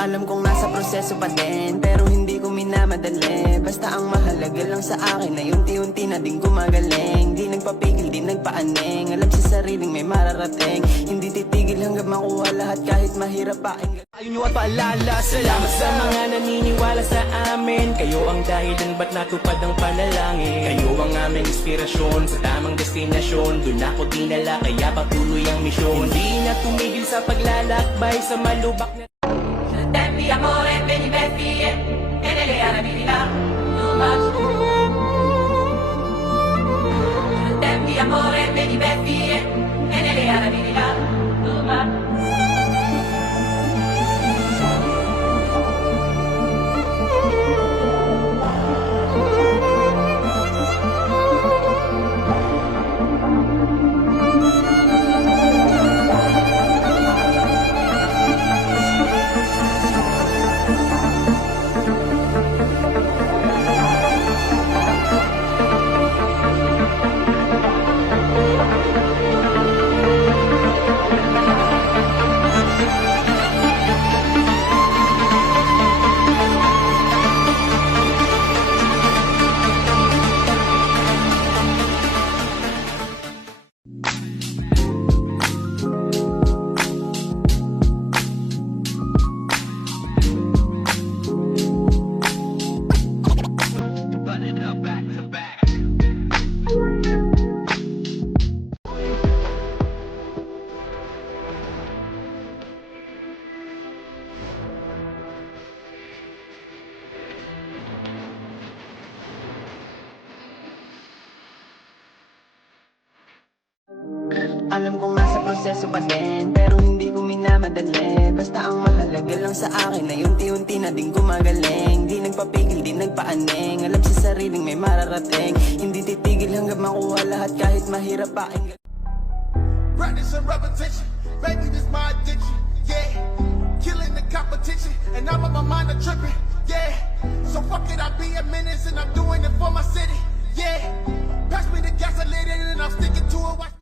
Alam kong nasa proseso pa din, pero hindi ko minamadali. Basta ang mahalaga lang sa akin ay unti-unti na din gumagaling. Di nagpapigil, di nagpaaning, alam sa sariling may mararating. Hindi titigil hanggang makuha lahat kahit mahirap pa. Ayun nyo at paalala, salamat sa mga naniniwala sa amin. Kayo ang dahilan ba't natupad ang panalangin. Kayo ang aming inspirasyon sa tamang destinasyon. Doon ako dinala kaya patuloy ang misyon. Hindi na tumigil sa paglalakbay sa malubak na Tempi amore, veni beffi e nelle abilità too much. Tempi amore, veni beffi e nelle abilità too much. Alam kong nasa proseso pa din, pero hindi ko minamadali. Basta ang mahalaga lang sa akin ay unti-unti na din gumagaling. Di nagpapigil, di nagpaaning, alam sa sariling may mararating. Hindi titigil hanggang makuha lahat kahit mahirap pa. Practice and repetition, baby, this my addiction, yeah. Killing the competition, and I'm on my mind, I'm tripping, yeah. So fuck it, I'll be a menace, and I'm doing it for my city, yeah. Pass me the gas, I lit it, and I'm sticking to it.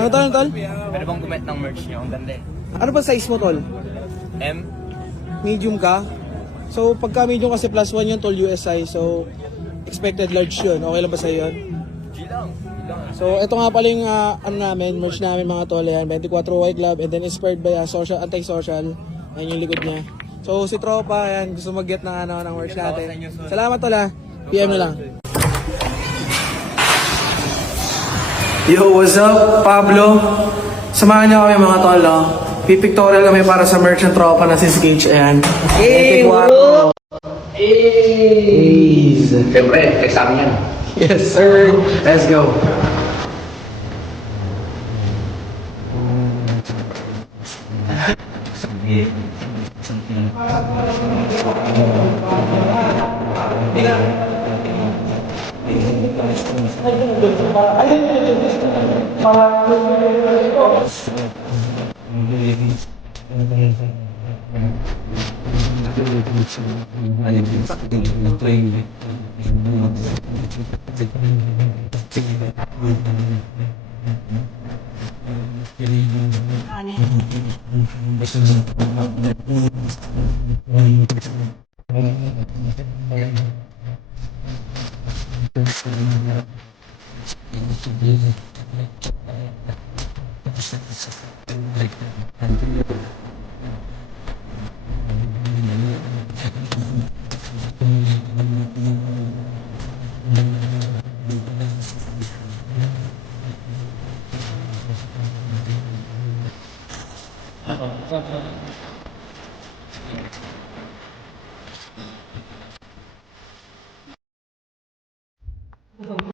Ano tol? Pwede bang comment ng merch nyo? Ang ganda eh. Ano ba size mo tol? M? Medium ka? So pagka medium kasi +1 yun tol US size. So expected large yun. Okay lang ba sa'yo yun? G lang. So ito nga pala yung ano namin, merch namin mga tol yan. 24 white glove and then inspired by social, anti-social. Ayan yung likod niya. So si Tropa, yan, gusto mag-get ng, ng merch natin. Salamat tol ha. PM na lang. Yo, what's up? Pablo. Samahan niyo kami mga tol. Pipictorial kami para sa merch ng Tropa na si Sketch. Ayan. Hey, bro! Hey! Siyempre, exam yan. Yes, sir. Let's go.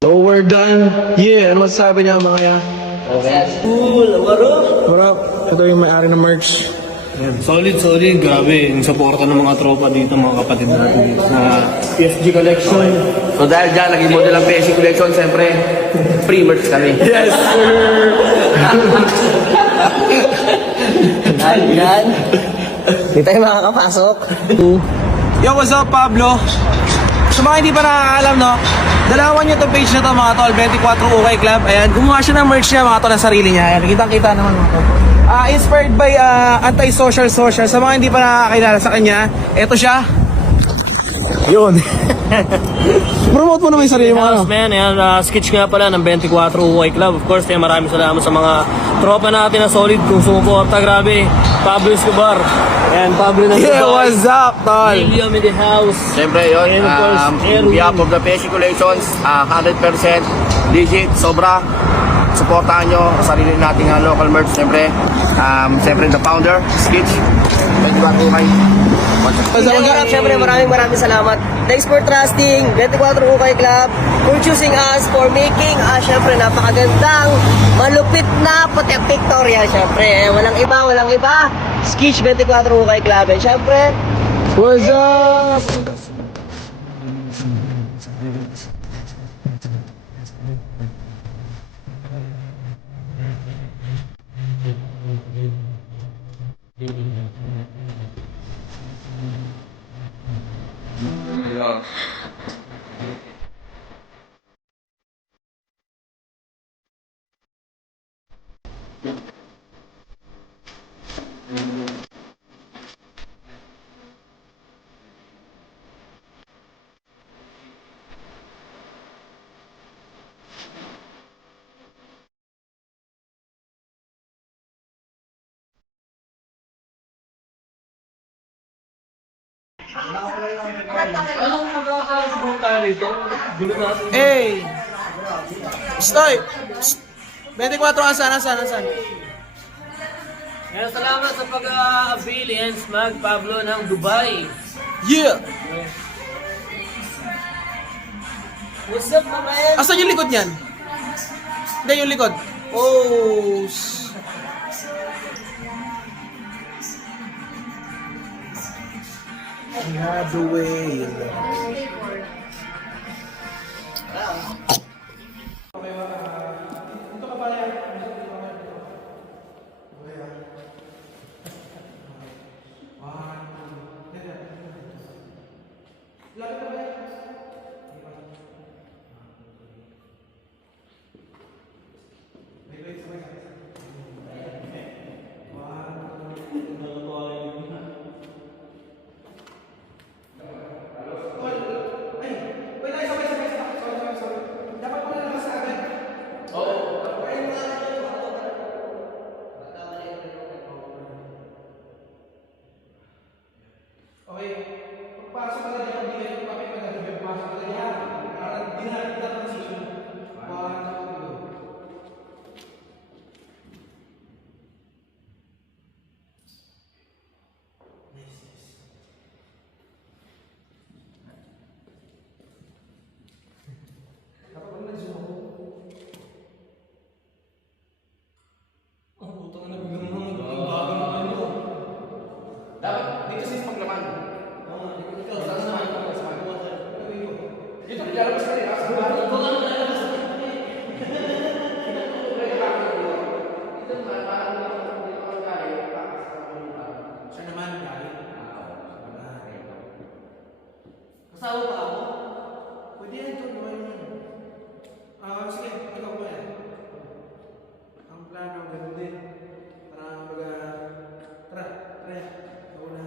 So we're done. Yeah, ano masasabi niya mga yan? Cool, warap. Ito yung may-ari ng merch. Solid. Grabe. Yung supporta ng mga tropa dito, mga kapatid natin dito sa PSG Collection. So dahil dyan, naging model ang PSG Collection, siyempre, free merch kami. Yes, sir! Yan. Hindi tayo makakapasok. Yo, what's up, Pablo? Sa mga hindi pa nakakaalam, no? Dalawan nyo itong page na to, mga tol, 24 Ukay Club. Ayan, gumawa siya ng merch niya, mga tol, ng sarili niya. Ayan, kitang-kita naman, mga tol. Inspired by Anti-Social Social. Sa mga hindi pa nakakilala sa kanya, eto siya. Yun. Promote mo naman yung sarili mo, ano? Man, yan, sketch nga pala ng 24 Ukay Club. Of course, maraming salamat sa mga tropa natin na solid kung sumuporta. Grabe, Pablo Escobar. And Pablo na Yeah, what's up, tol? William in the house. Siyempre yun, And of course, on behalf of the PSC Collections, 100% legit, sobra. Supportahan nyo sarili nating local merch, siyempre. Siyempre the founder, Sketch. Thank you, Ukay. Siyempre, maraming salamat. Thanks for trusting 24 Ukay Club, for choosing us, for making, siyempre, napakagandang, malupit na puti pictorial, siyempre. Walang iba. Sketch 24 Ukay Club. And siyempre, What's up? Hey! Stoy! 24 asan? Kaya salamat sa pag-avail and smag Pablo ng Dubai. Yeah! what's up, my man? Asan yung likod niyan? Hindi, yung likod. Oh! We have the way. Kasama ba ako? Pwede yan, tol. Gawin mo yan. Sige, ikaw ba yan? Ang plano, ganun din. Tara. Ako na.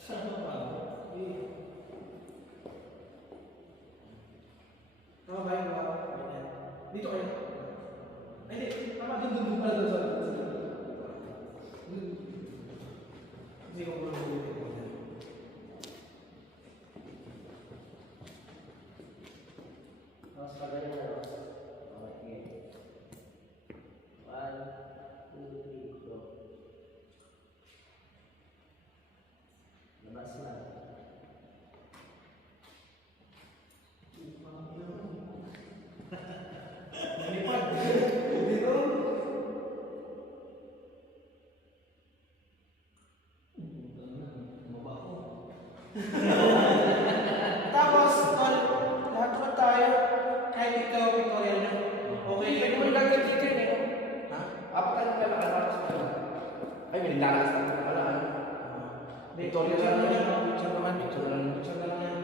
Kasama ba ako? Tama ba yung dito kayo? Ay, hindi. Tama, doon pala doon. Hindi ko muna mag-ulit ko. Lalakas na pala. Victoria lang yan. Picture naman, picture lang. Picture na lang yan.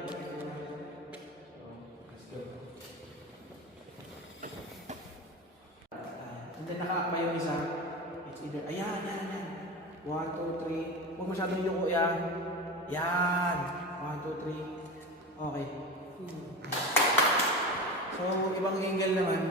And then naka-akma yung isa. It's either, ayan, yan, yan. 1, 2, 3. Huwag masyadong yung kuya. Yan. 1, 2, 3. Okay. So, ibang angle naman.